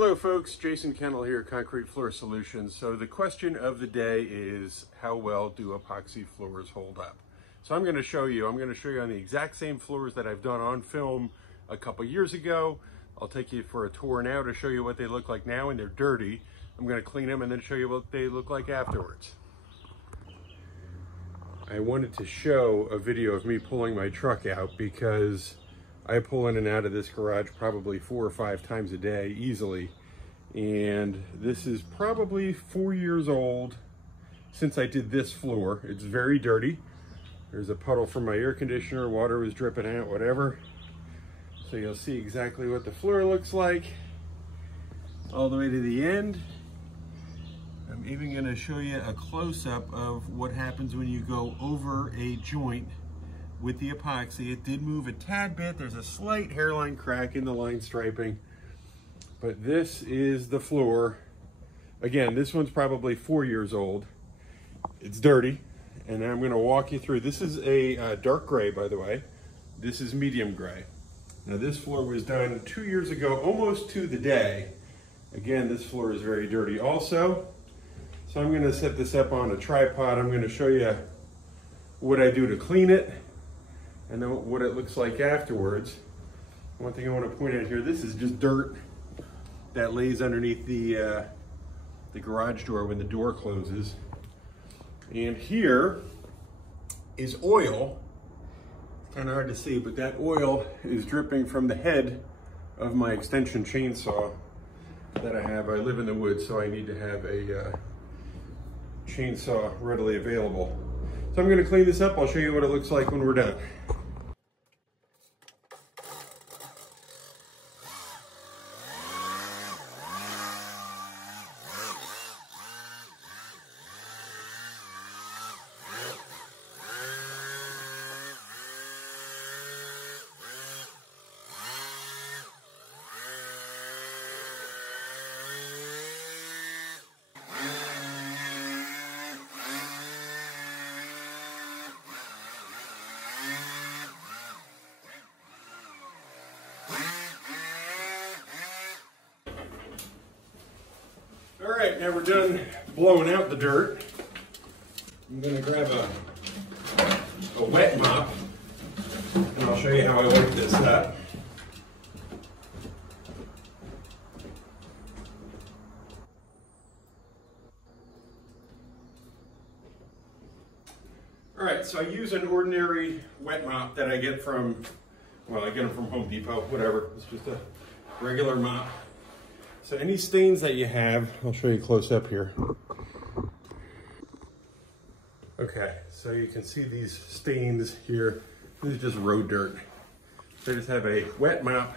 Hello folks, Jason Kennel here, Concrete Floor Solutions. So the question of the day is, how well do epoxy floors hold up? So I'm going to show you on the exact same floors that I've done on film a couple years ago. I'll take you for a tour now to show you what they look like now, and they're dirty. I'm going to clean them and then show you what they look like afterwards. I wanted to show a video of me pulling my truck out because I pull in and out of this garage probably 4 or 5 times a day easily. And this is probably 4 years old since I did this floor. It's very dirty. There's a puddle from my air conditioner, water was dripping out, whatever. So you'll see exactly what the floor looks like all the way to the end. I'm even gonna show you a close-up of what happens when you go over a joint with the epoxy. It did move a tad bit. There's a slight hairline crack in the line striping, but this is the floor. Again, this one's probably 4 years old. It's dirty, and I'm gonna walk you through. This is a dark gray, by the way. This is medium gray. Now this floor was done 2 years ago, almost to the day. Again, this floor is very dirty also. So I'm gonna set this up on a tripod. I'm gonna show you what I do to clean it and then what it looks like afterwards. One thing I want to point out here, this is just dirt that lays underneath the garage door when the door closes. And here is oil. It's kind of hard to see, but that oil is dripping from the head of my extension chainsaw that I have. I live in the woods, so I need to have a chainsaw readily available. So I'm going to clean this up. I'll show you what it looks like when we're done. All right, now we're done blowing out the dirt. I'm gonna grab a wet mop, and I'll show you how I wipe this up. All right, so I use an ordinary wet mop that I get from, well, I get them from Home Depot, whatever. It's just a regular mop. So any stains that you have, I'll show you close up here. Okay, so you can see these stains here. This is just road dirt. So I just have a wet mop.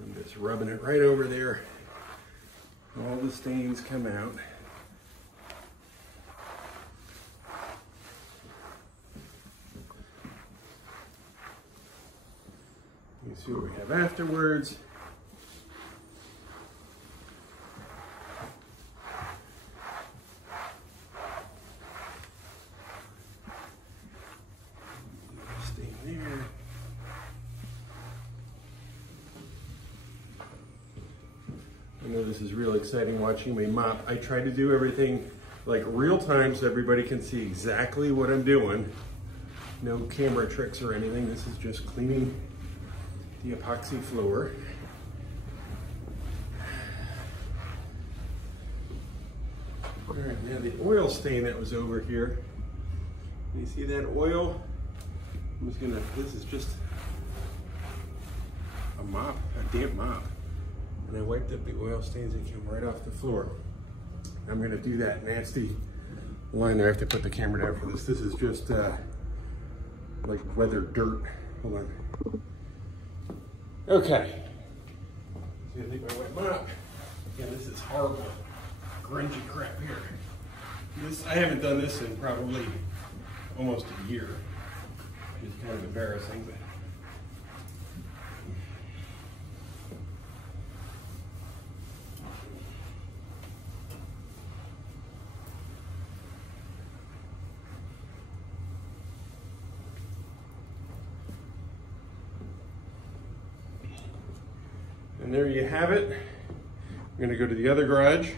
I'm just rubbing it right over there. All the stains come out. You see what we have afterwards. I know this is real exciting watching me mop. I try to do everything like real time so everybody can see exactly what I'm doing. No camera tricks or anything. This is just cleaning the epoxy floor. All right, now the oil stain that was over here. You see that oil? I'm just gonna, this is just a mop, a damp mop. And I wiped up the oil stains that came right off the floor. I'm gonna do that nasty line there. I have to put the camera down for this. This is just like weathered dirt. Hold on. Okay. So I think my wet mop. Again, this is horrible, grungy crap here. I haven't done this in probably almost a year. It's kind of embarrassing, but And there you have it. I'm gonna go to the other garage.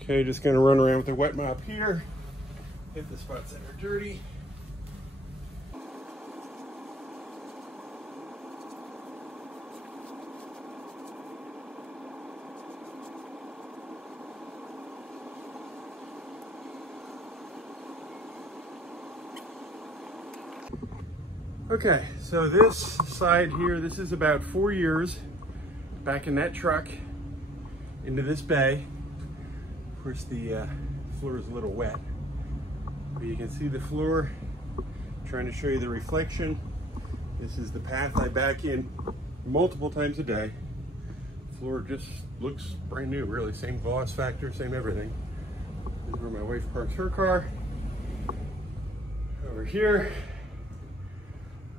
Okay, just gonna run around with the wet mop here. Hit the spots that are dirty. Okay, so this side here, this is about 4 years back in that truck into this bay. Of course, the floor is a little wet, but you can see the floor. I'm trying to show you the reflection. This is the path I back in multiple times a day. Floor just looks brand new, really. Same gloss factor, same everything. This is where my wife parks her car. Over here,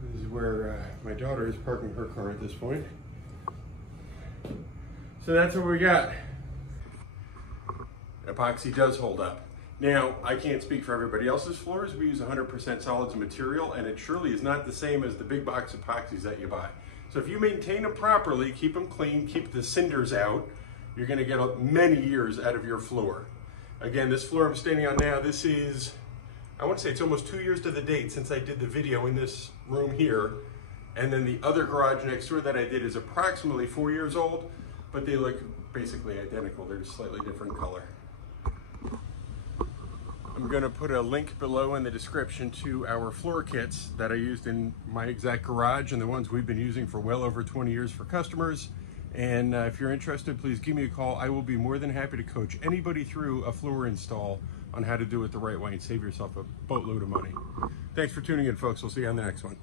this is where my daughter is parking her car at this point. So that's what we got. Epoxy does hold up. Now, I can't speak for everybody else's floors. We use 100% solids material, and it surely is not the same as the big box epoxies that you buy. So if you maintain them properly, keep them clean, keep the cinders out, you're gonna get many years out of your floor. Again, this floor I'm standing on now, this is, I want to say it's almost 2 years to the date since I did the video in this room here. And then the other garage next door that I did is approximately 4 years old, but they look basically identical. They're just slightly different color. I'm gonna put a link below in the description to our floor kits that I used in my exact garage and the ones we've been using for well over 20 years for customers. And if you're interested, please give me a call. I will be more than happy to coach anybody through a floor install on how to do it the right way and save yourself a boatload of money. Thanks for tuning in, folks. We'll see you on the next one.